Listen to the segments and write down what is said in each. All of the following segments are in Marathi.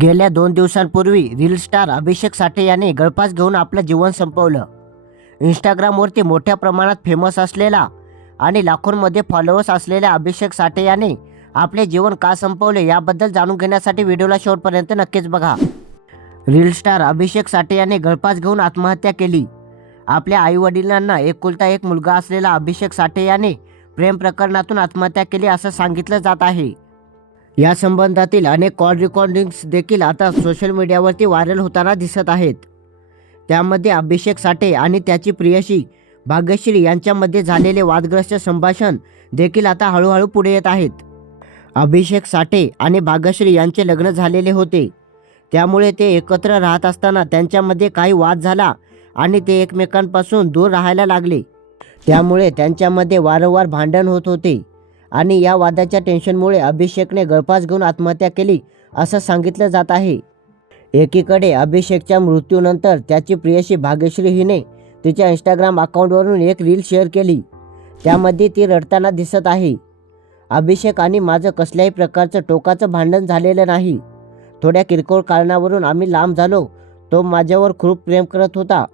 गेल्या दोन दिवसांपूर्वी रील स्टार अभिषेक साठे याने गळफास घेऊन आपलं जीवन संपवलं. इंस्टाग्रामवरती मोठ्या प्रमाणात फेमस असलेला आणि लाखोंमध्ये फॉलोअर्स असलेल्या अभिषेक साठे याने आपले जीवन का संपवले याबद्दल जाणून घेण्यासाठी व्हिडिओला शेवटपर्यंत नक्कीच बघा. रील स्टार अभिषेक साठे याने गळफास घेऊन आत्महत्या केली. आपल्या आईवडिलांना एकुलता एक मुलगा असलेला अभिषेक साठे याने प्रेम प्रकरणातून आत्महत्या केली असं सांगितलं जात आहे. या संबंधातील अनेक कॉल रेकॉर्डिंग्स देखील आता सोशल मीडियावरती व्हायरल होताना दिसत आहेत. त्यामध्ये अभिषेक साठे आणि त्याची प्रियशी भाग्यश्री यांच्यामध्ये झालेले वादग्रस्त संभाषण देखील आता हळूहळू पुढे येत आहेत. अभिषेक साठे आणि भाग्यश्री यांचे लग्न झालेले होते. त्यामुळे ते एकत्र राहत असताना त्यांच्यामध्ये काही वाद झाला आणि ते एकमेकांपासून दूर राहायला लागले. त्यामुळे त्यांच्यामध्ये वारंवार भांडण होत होते. आणि या वादाच्या टेन्शनमुळे अभिषेकने गळफास घेऊन आत्महत्या केली असं सांगितलं जात आहे. एकीकडे अभिषेकच्या मृत्यूनंतर त्याची प्रियशी भाग्यश्री हिने तिच्या इंस्टाग्राम अकाउंटवरून एक रील शेअर केली. त्यामध्ये ती रडताना दिसत आहे. अभिषेक आणि माझं कसल्याही प्रकारचं टोकाचं भांडण झालेलं नाही. थोड्या किरकोळ कारणावरून आम्ही लांब झालो तो माझ्यावर खूप प्रेम करत होता.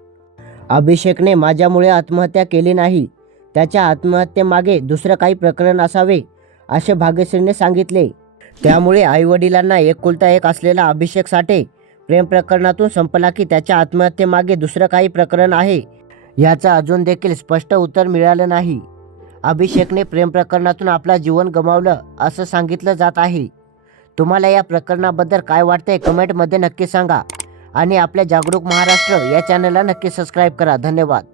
अभिषेकने माझ्यामुळे आत्महत्या केली नाही. त्याच्या आत्महत्येमागे दुसरं काही प्रकरण असावे असे भाग्यश्रीने सांगितले. त्यामुळे आईवडिलांना एकुलता एक असलेला अभिषेक साठे प्रेम प्रकरणातून संपला की त्याच्या आत्महत्येमागे दुसरं काही प्रकरण आहे याचं अजून देखील स्पष्ट उत्तर मिळालं नाही. अभिषेकने प्रेम प्रकरणातून आपला जीवन गमावलं असं सांगितलं जात आहे. तुम्हाला या प्रकरणाबद्दल काय वाटतंय कमेंटमध्ये नक्की सांगा आणि आपल्या जागरूक महाराष्ट्र या चॅनलला नक्की सबस्क्राईब करा. धन्यवाद.